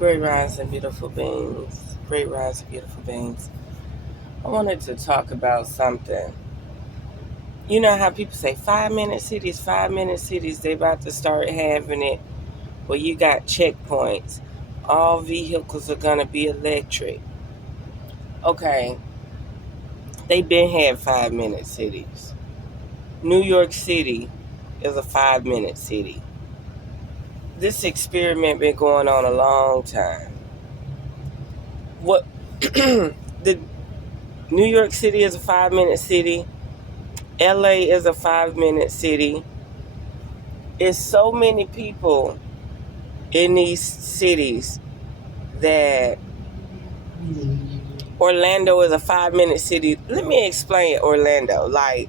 Great rise and beautiful beings. Great rise and beautiful beings. I wanted to talk about something. You know how people say 5 minute cities, 5 minute cities, they about to start having it where you got checkpoints. All vehicles are gonna be electric. Okay, they been had 5 minute cities. New York City is a 5 minute city. This experiment been going on a long time. What the New York City is a 5 minute city. LA is a 5 minute city. It's so many people in these cities that Orlando is a 5 minute city. Let me explain Orlando. Like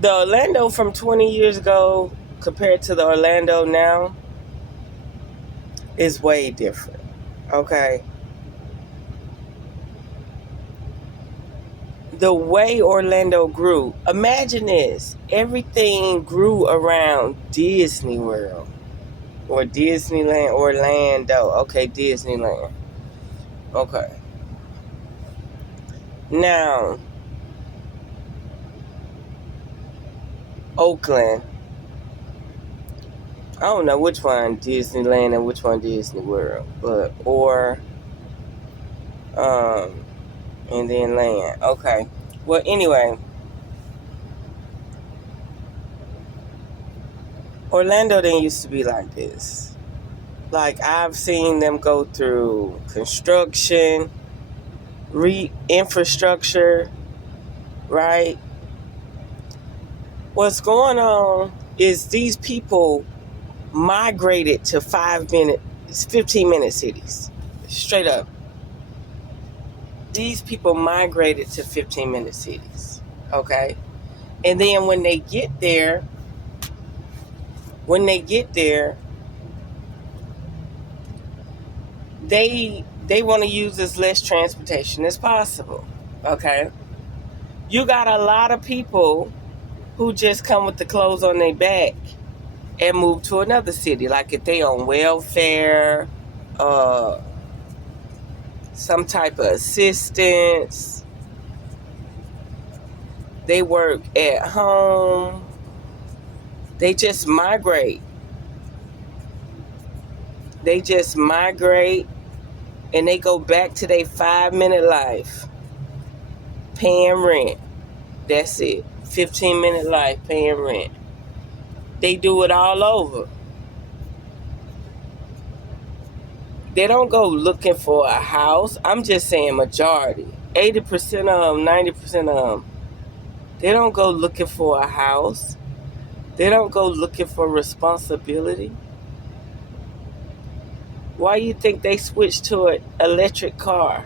the Orlando from 20 years ago compared to the Orlando now is way different. Okay. The way Orlando grew, imagine this. Everything grew around Disney World. Or Disneyland, Orlando. Okay, Disneyland. Okay. Now, Oakland. I don't know which one Disneyland and which one Disney World, but and then land. Okay. Well, anyway, Orlando didn't used to be like this. Like I've seen them go through construction, infrastructure, right? What's going on is these people migrated to 15 minute cities. Straight up. These people migrated to 15 minute cities. Okay? And then when they get there, they want to use as less transportation as possible. Okay? You got a lot of people who just come with the clothes on their back and move to another city. Like if they on welfare, some type of assistance, they work at home, they just migrate. And they go back to their 5 minute life, paying rent. That's it. 15 minute life, paying rent. They do it all over. They don't go looking for a house. I'm just saying majority. 80% of them, 90% of them. They don't go looking for a house. They don't go looking for responsibility. Why you think they switched to an electric car?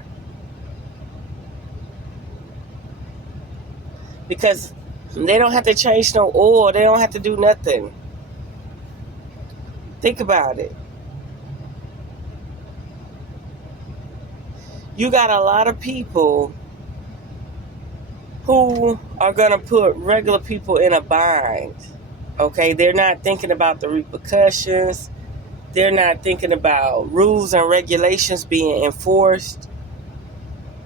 Because they don't have to change no oil. They don't have to do nothing. Think about it. You got a lot of people who are going to put regular people in a bind. Okay? They're not thinking about the repercussions. They're not thinking about rules and regulations being enforced.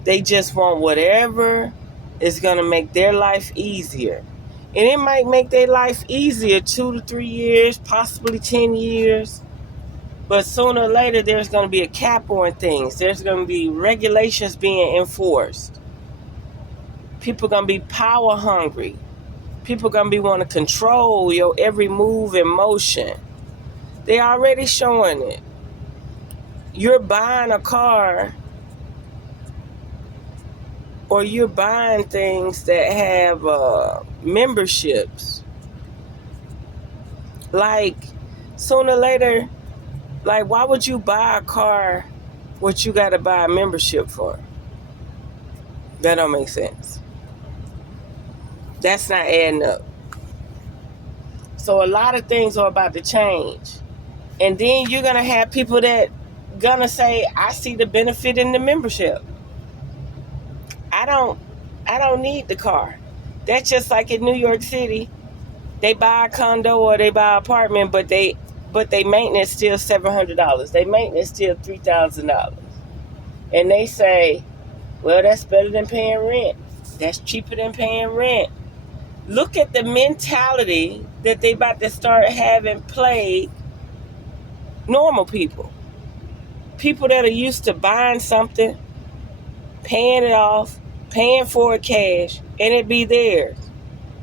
They just want whatever is going to make their life easier. And it might make their life easier 2 to 3 years, possibly 10 years. But sooner or later, there's going to be a cap on things. There's going to be regulations being enforced. People are going to be power hungry. People are going to be wanting to control your every move and motion. They're already showing it. You're buying a car or you're buying things that have memberships. Like, sooner or later, like, why would you buy a car what you got to buy a membership for? That don't make sense. That's not adding up. So a lot of things are about to change. And then you're going to have people that going to say, I see the benefit in the membership. I don't need the car. That's just like in New York City. They buy a condo or they buy an apartment, but but they maintenance still $700. They maintenance still $3,000. And they say, well, that's better than paying rent. That's cheaper than paying rent. Look at the mentality that they about to start having plague normal people. People that are used to buying something, paying it off, paying for it cash, and it be theirs.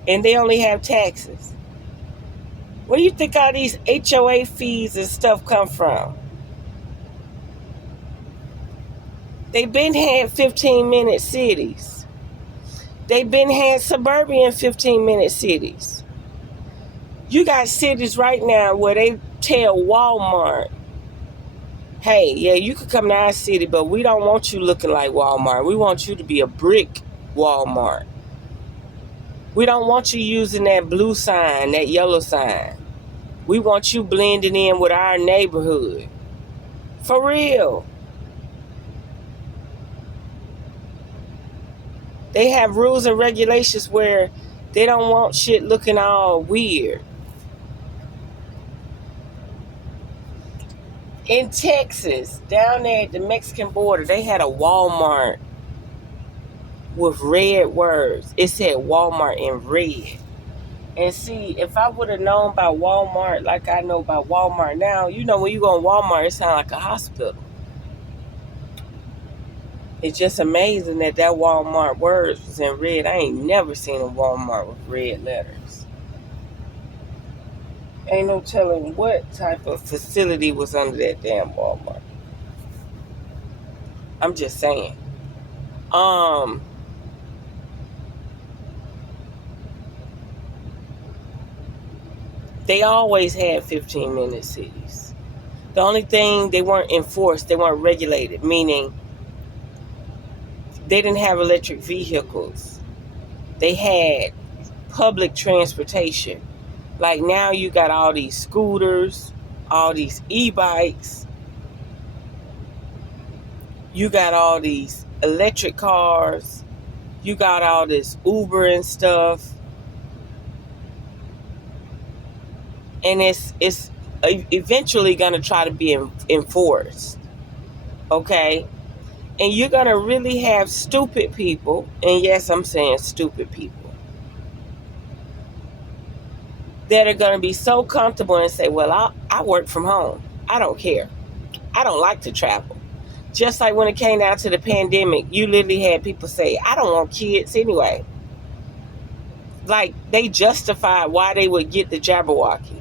And they only have taxes. Where do you think all these HOA fees and stuff come from? They been had 15-minute cities. They been had suburban 15-minute cities. You got cities right now where they tell Walmart, hey, yeah, you could come to our city, but we don't want you looking like Walmart. We want you to be a brick Walmart. We don't want you using that blue sign, that yellow sign. We want you blending in with our neighborhood. For real. They have rules and regulations where they don't want shit looking all weird. In Texas, down there at the Mexican border, they had a Walmart with red words. It said Walmart in red. And see, if I would have known about Walmart like I know about Walmart now, you know, when you go to Walmart, it sounds like a hospital. It's just amazing that Walmart words was in red. I ain't never seen a Walmart with red letters. Ain't no telling what type of facility was under that damn Walmart. I'm just saying. They always had 15-minute cities. The only thing, they weren't enforced, they weren't regulated, meaning they didn't have electric vehicles. They had public transportation. Like now you got all these scooters, all these e-bikes. You got all these electric cars. You got all this Uber and stuff. And it's eventually going to try to be enforced. Okay? And you're going to really have stupid people. And yes, I'm saying stupid people. That are going to be so comfortable and say, well, I work from home. I don't care. I don't like to travel. Just like when it came down to the pandemic, you literally had people say, I don't want kids anyway. Like, they justified why they would get the Jabberwocky.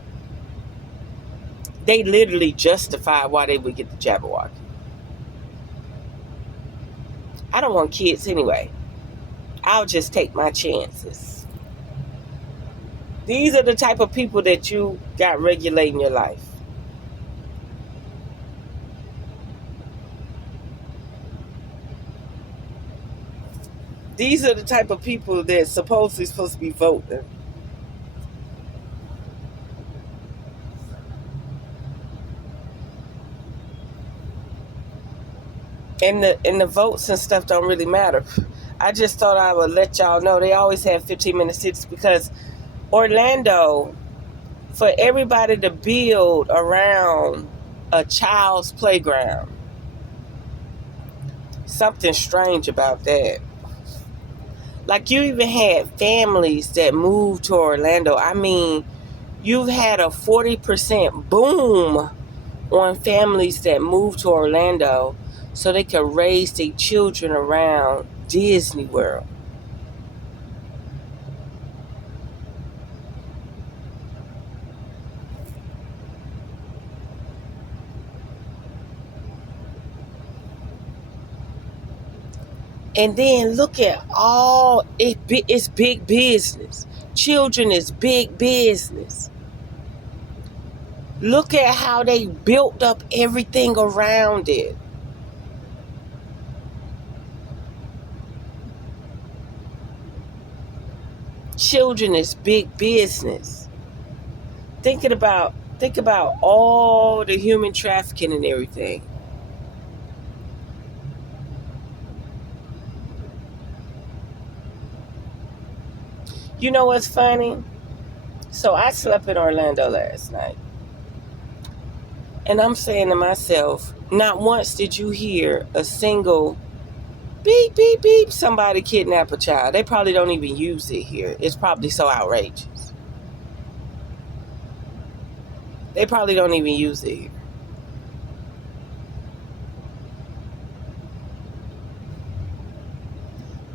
They literally justified why they would get the Jabberwocky. I don't want kids anyway. I'll just take my chances. These are the type of people that you got regulating your life. These are the type of people that supposedly supposed to be voting. And the votes and stuff don't really matter. I just thought I would let y'all know they always have 15-minute cities because Orlando, for everybody to build around a child's playground, something strange about that. Like, you even had families that moved to Orlando. I mean, you've had a 40% boom on families that moved to Orlando so they could raise their children around Disney World. And then look at all it's big business. Children is big business. Look at how they built up everything around it. Children is big business. Think about all the human trafficking and everything. You know what's funny? So I slept in Orlando last night. And I'm saying to myself, not once did you hear a single beep, beep, beep, somebody kidnap a child. They probably don't even use it here. It's probably so outrageous. They probably don't even use it here.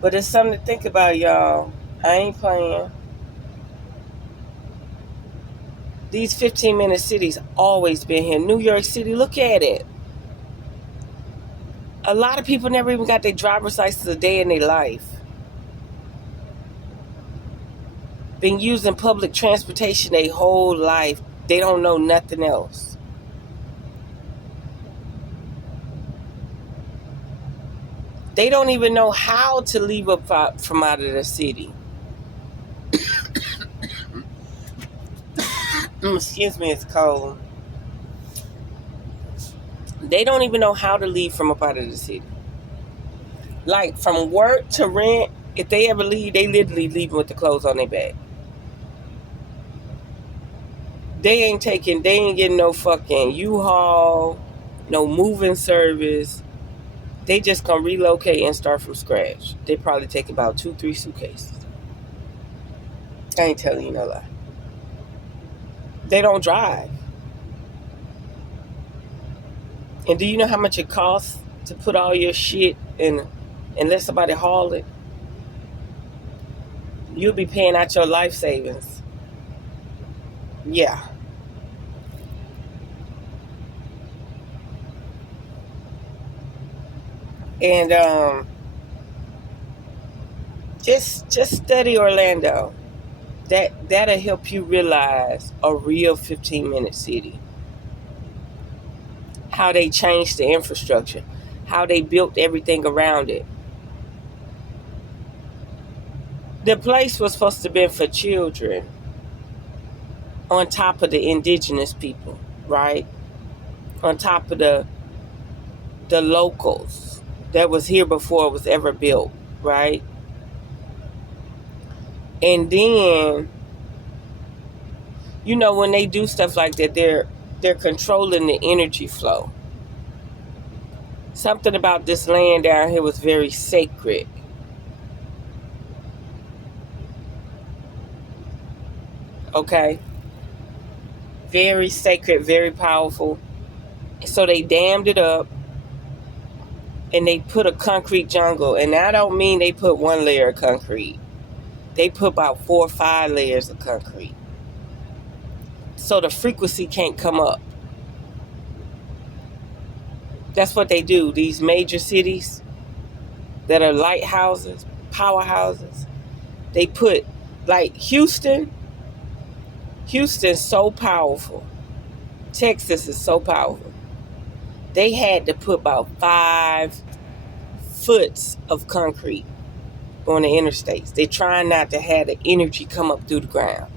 But it's something to think about, y'all. I ain't playing. These 15-minute cities always been here. New York City, look at it. A lot of people never even got their driver's license a day in their life. Been using public transportation their whole life. They don't know nothing else. They don't even know how to leave up from out of the city. Excuse me, it's cold. They don't even know how to leave from up out of the city. Like from work to rent, if they ever leave, they literally leave with the clothes on their back. They ain't getting no fucking U-Haul, no moving service. They just gonna relocate and start from scratch. They probably take about 2-3 suitcases. I ain't telling you no lie. They don't drive. And do you know how much it costs to put all your shit in and let somebody haul it? You'll be paying out your life savings. Yeah. And just study Orlando. That'll help you realize a real 15-minute city. How they changed the infrastructure, how they built everything around it. The place was supposed to be for children on top of the indigenous people, right? On top of the locals that was here before it was ever built, right? And then, you know, when they do stuff like that, they're controlling the energy flow. Something about this land down here was very sacred. Okay? Very sacred, very powerful. So they dammed it up and they put a concrete jungle. And I don't mean they put one layer of concrete. They put about 4 or 5 layers of concrete. So the frequency can't come up. That's what they do. These major cities that are lighthouses, powerhouses, they put, like Houston's so powerful. Texas is so powerful. They had to put about 5 foot of concrete on the interstates. They're trying not to have the energy come up through the ground.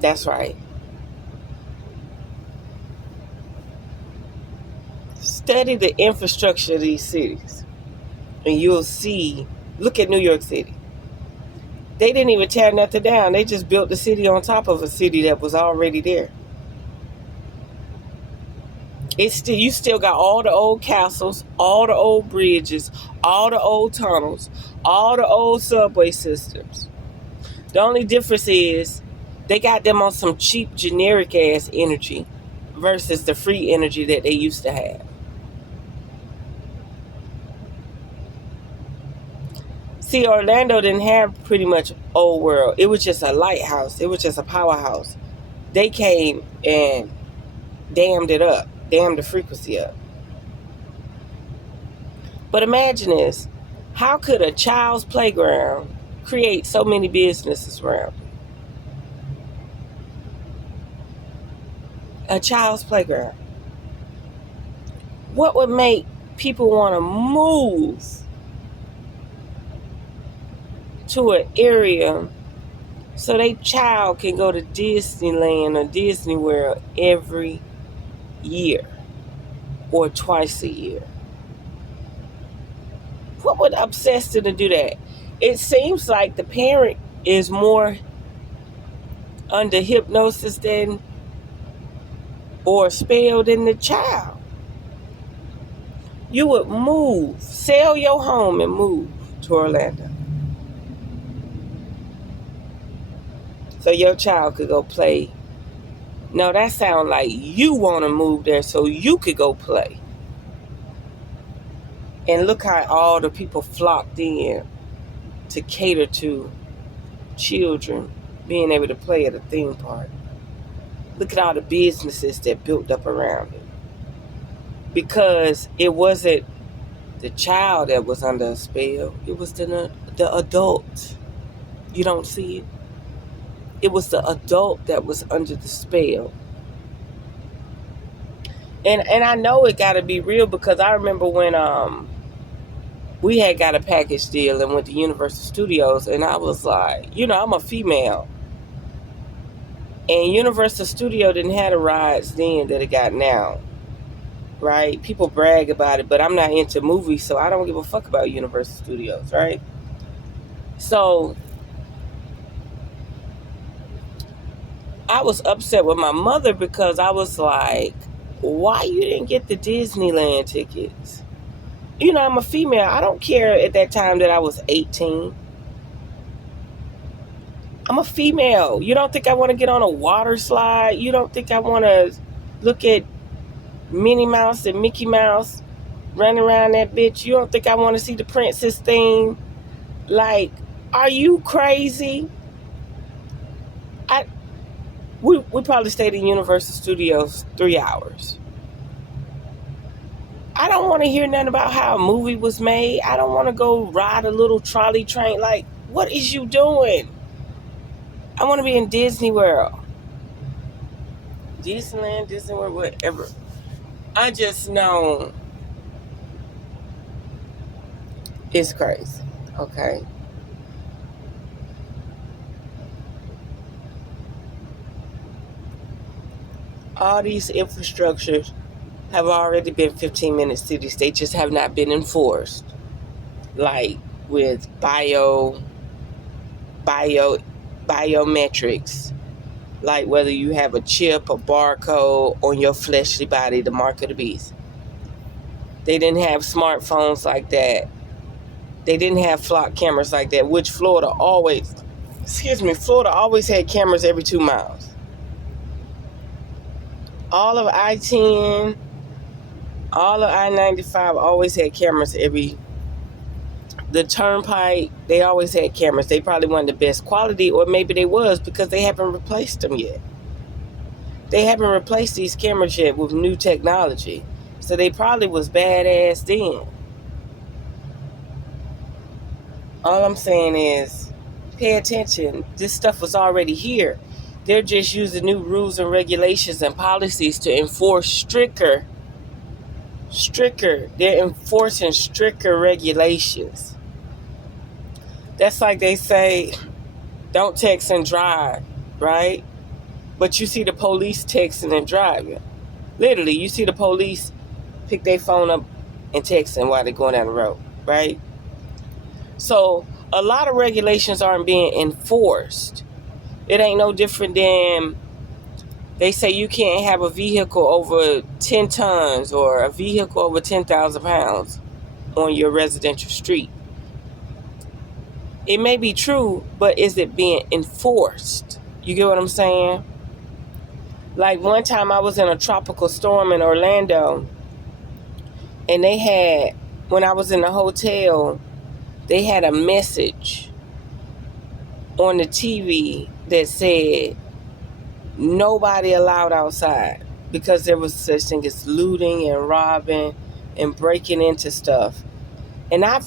That's right. Study the infrastructure of these cities and you'll see. Look at New York City. They didn't even tear nothing down. They just built the city on top of a city that was already there. You still got all the old castles, all the old bridges, all the old tunnels, all the old subway systems. The only difference is they got them on some cheap generic ass energy versus the free energy that they used to have. See, Orlando didn't have pretty much old world. It was just a lighthouse. It was just a powerhouse. They came and dammed it up, dammed the frequency up. But imagine this. How could a child's playground create so many businesses around it? A child's playground. What would make people want to move to an area so their child can go to Disneyland or Disney World every year or twice a year? What would obsess them to do that? It seems like the parent is more under hypnosis than or spell than the child. You would move, sell your home and move to Orlando. So your child could go play. No, that sounds like you want to move there so you could go play. And look how all the people flocked in to cater to children being able to play at a theme park. Look at all the businesses that built up around it. Because it wasn't the child that was under a spell, it was the adult. You don't see it? It was the adult that was under the spell. And I know it got to be real because I remember when we had got a package deal and went to Universal Studios, and I was like, I'm a female. And Universal Studio didn't have the rides then that it got now. Right? People brag about it, but I'm not into movies, so I don't give a fuck about Universal Studios, right? So I was upset with my mother because I was like, why you didn't get the Disneyland tickets? I'm a female. I don't care at that time that I was 18. I'm a female. You don't think I want to get on a water slide? You don't think I want to look at Minnie Mouse and Mickey Mouse running around that bitch? You don't think I want to see the princess thing? Like, are you crazy? We probably stayed in Universal Studios 3 hours. I don't want to hear nothing about how a movie was made. I don't want to go ride a little trolley train. Like, what is you doing? I want to be in Disney World. Disneyland, Disney World, whatever. I just know it's crazy. Okay? All these infrastructures have already been 15-minute cities. They just have not been enforced. Like with biometrics. Like whether you have a chip, a barcode on your fleshly body, the mark of the beast. They didn't have smartphones like that. They didn't have flock cameras like that, which Florida always had cameras every 2 miles. All of I-10, all of I-95 always had cameras the turnpike, they always had cameras. They probably weren't the best quality, or maybe they was because they haven't replaced them yet. They haven't replaced these cameras yet with new technology. So they probably was badass then. All I'm saying is, pay attention. This stuff was already here. They're just using new rules and regulations and policies to enforce stricter. They're enforcing stricter regulations. That's like they say, don't text and drive, right? But you see the police texting and driving. Literally, you see the police pick their phone up and texting while they're going down the road, right? So a lot of regulations aren't being enforced. It ain't no different than they say you can't have a vehicle over 10 tons or a vehicle over 10,000 pounds on your residential street. It may be true, but is it being enforced? You get what I'm saying? Like one time I was in a tropical storm in Orlando, and when I was in the hotel, they had a message on the TV that said nobody allowed outside because there was such thing as looting and robbing and breaking into stuff. And I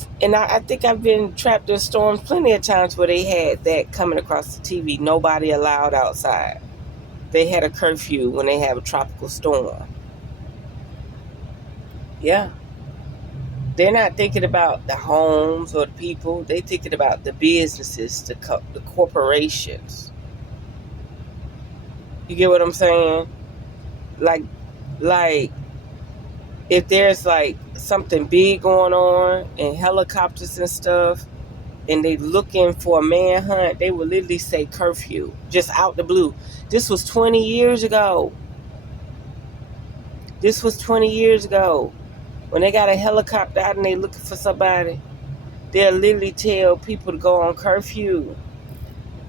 think I've been trapped in storms plenty of times where they had that coming across the TV. Nobody allowed outside. They had a curfew when they have a tropical storm. Yeah. They're not thinking about the homes or the people. They're thinking about the businesses, the corporations. You get what I'm saying? Like if there's like something big going on and helicopters and stuff, and they looking for a manhunt, they would literally say curfew, just out the blue. This was 20 years ago. This was 20 years ago. When they got a helicopter out and they looking for somebody, they'll literally tell people to go on curfew.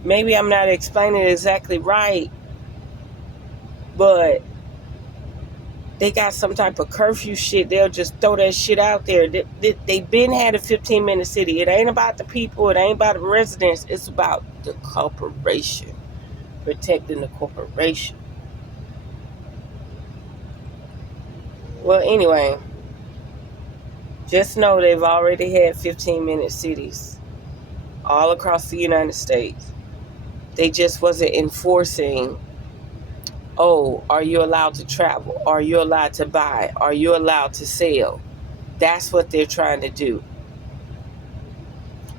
Maybe I'm not explaining it exactly right, but they got some type of curfew shit. They'll just throw that shit out there. They been had a 15-minute city. It ain't about the people. It ain't about the residents. It's about the corporation. Protecting the corporation. Well, anyway, just know they've already had 15-minute cities all across the United States. They just wasn't enforcing, oh, are you allowed to travel? Are you allowed to buy? Are you allowed to sell? That's what they're trying to do.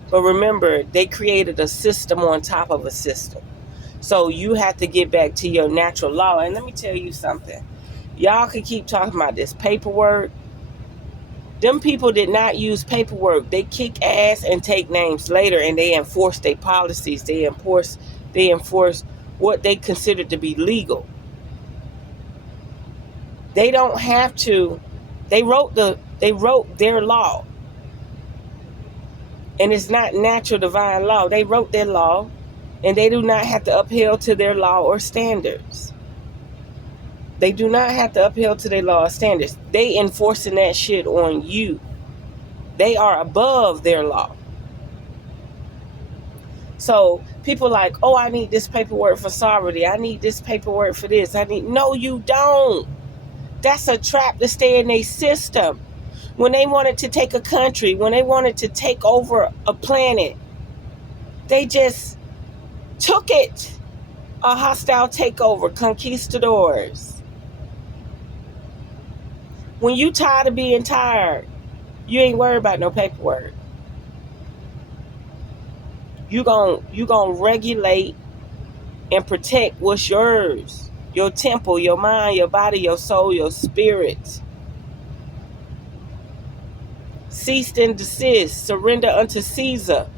But remember, they created a system on top of a system. So you have to get back to your natural law. And let me tell you something. Y'all can keep talking about this paperwork. Them people did not use paperwork. They kick ass and take names later, and they enforce their policies. They enforce what they consider to be legal. They don't have to. They wrote their law. And it's not natural divine law. They wrote their law, and they do not have to uphold to their law or standards. They do not have to uphold to their law or standards. They enforcing that shit on you. They are above their law. So people like, oh, I need this paperwork for sovereignty. I need this paperwork for this. No, you don't. That's a trap to stay in their system. When they wanted to take a country, when they wanted to take over a planet, they just took it. A hostile takeover, conquistadors. When you tired of being tired, you ain't worried about no paperwork. You gon' regulate and protect what's yours. Your temple, your mind, your body, your soul, your spirit. Cease and desist. Surrender unto Caesar.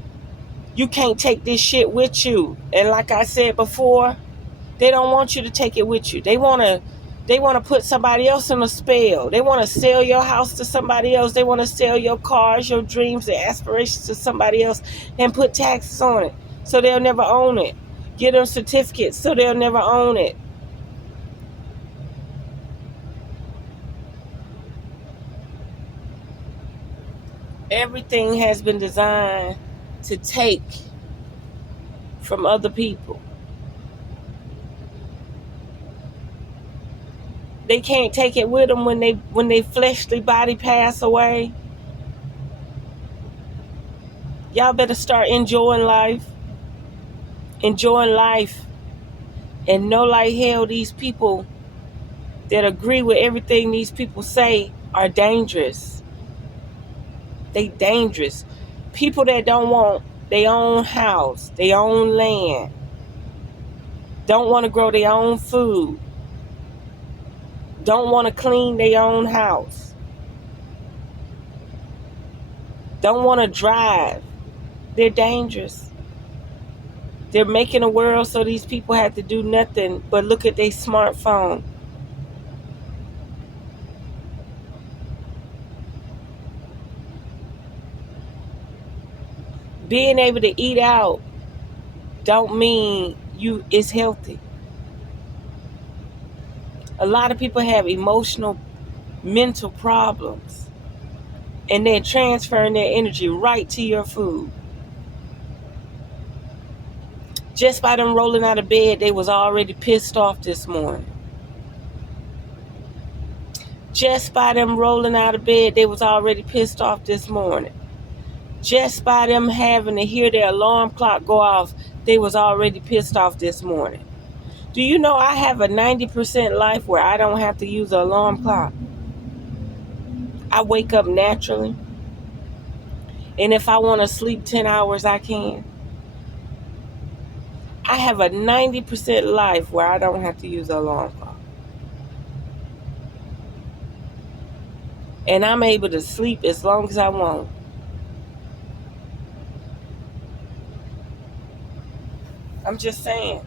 You can't take this shit with you. And like I said before, they don't want you to take it with you. They want to put somebody else in a spell. They want to sell your house to somebody else. They want to sell your cars, your dreams, and aspirations to somebody else and put taxes on it so they'll never own it. Give them certificates so they'll never own it. Everything has been designed to take from other people. They can't take it with them when they fleshly body pass away. Y'all better start enjoying life. Enjoying life. And know like hell these people that agree with everything these people say are dangerous. They dangerous. People that don't want their own house, their own land, don't want to grow their own food, don't want to clean their own house, don't want to drive. They're dangerous. They're making a world so these people have to do nothing but look at their smartphone. Being able to eat out don't mean you is healthy. A lot of people have emotional, mental problems, and they're transferring their energy right to your food. Just by them rolling out of bed, they was already pissed off this morning. Just by them rolling out of bed, they was already pissed off this morning. Just by them having to hear their alarm clock go off, they was already pissed off this morning. Do you know I have a 90% life where I don't have to use an alarm clock? I wake up naturally. And if I want to sleep 10 hours, I can. I have a 90% life where I don't have to use an alarm clock. And I'm able to sleep as long as I want. I'm just saying.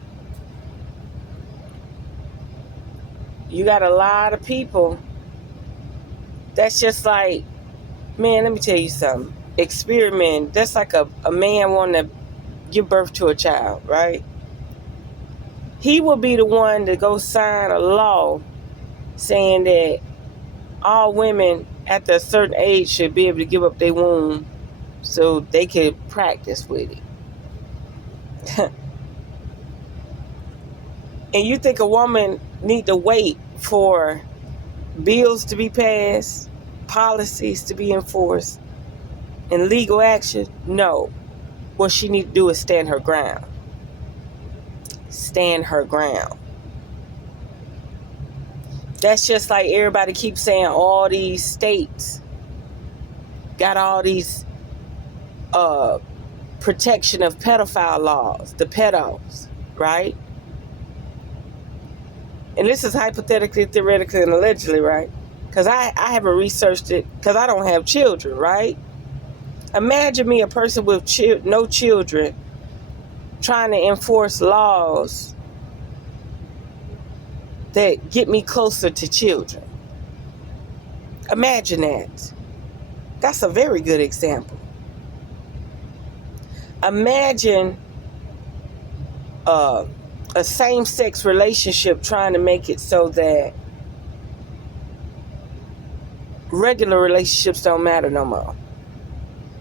You got a lot of people That's just like, man, let me tell you something. Experiment. That's like a man wanting to give birth to a child, right? He will be the one to go sign a law saying that all women after a certain age should be able to give up their womb so they could practice with it. And you think a woman need to wait for bills to be passed, policies to be enforced, and legal action? No. What she need to do is stand her ground. Stand her ground. That's just like everybody keeps saying all these states got all these protection of pedophile laws, the pedos, right? And this is hypothetically, theoretically, and allegedly, right? Because I haven't researched it because I don't have children, right? Imagine me, a person with no children, trying to enforce laws that get me closer to children. Imagine that. That's a very good example. Imagine a same-sex relationship trying to make it so that regular relationships don't matter no more,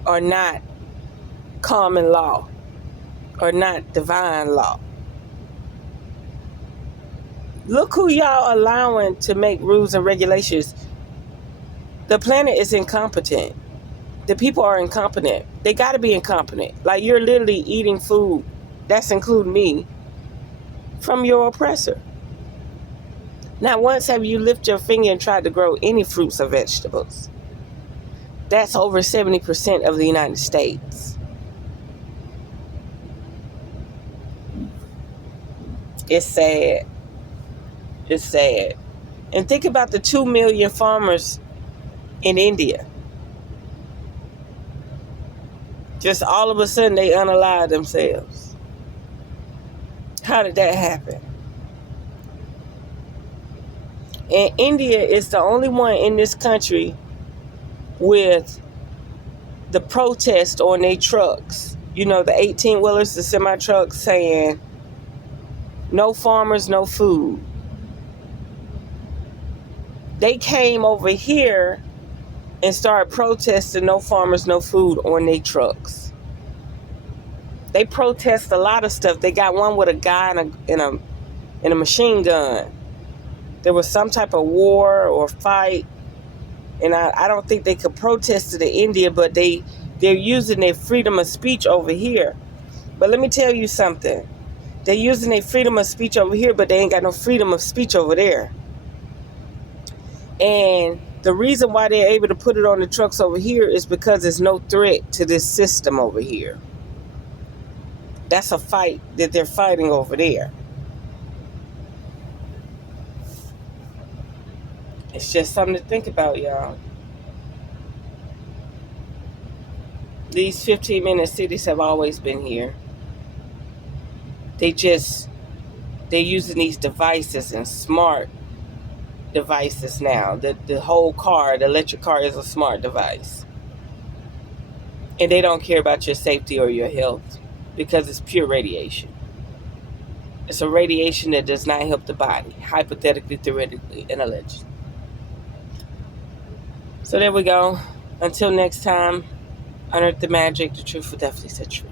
or not common law, or not divine law. Look who y'all allowing to make rules and regulations. The planet is incompetent. The people are incompetent. They got to be incompetent. Like, you're literally eating food, that's including me, from your oppressor. Not once have you lifted your finger and tried to grow any fruits or vegetables. That's over 70% of the United States. It's sad. It's sad. And think about the 2 million farmers in India. Just all of a sudden they unalive themselves. How did that happen? And India is the only one in this country with the protest on their trucks. You know, the 18-wheelers, the semi-trucks saying, no farmers, no food. They came over here and started protesting no farmers, no food on their trucks. They protest a lot of stuff. They got one with a guy in a machine gun. There was some type of war or fight, and I don't think they could protest it in India, but they're using their freedom of speech over here. But let me tell you something. They're using their freedom of speech over here, but they ain't got no freedom of speech over there. And the reason why they're able to put it on the trucks over here is because there's no threat to this system over here. That's a fight that they're fighting over there. It's just something to think about, y'all. These 15-minute cities have always been here. They're using these devices, and smart devices now. The whole car, the electric car, is a smart device. And they don't care about your safety or your health because it's pure radiation. It's a radiation that does not help the body, hypothetically, theoretically, and allegedly. So there we go. Until next time, unearth the magic. The truth will definitely set you free.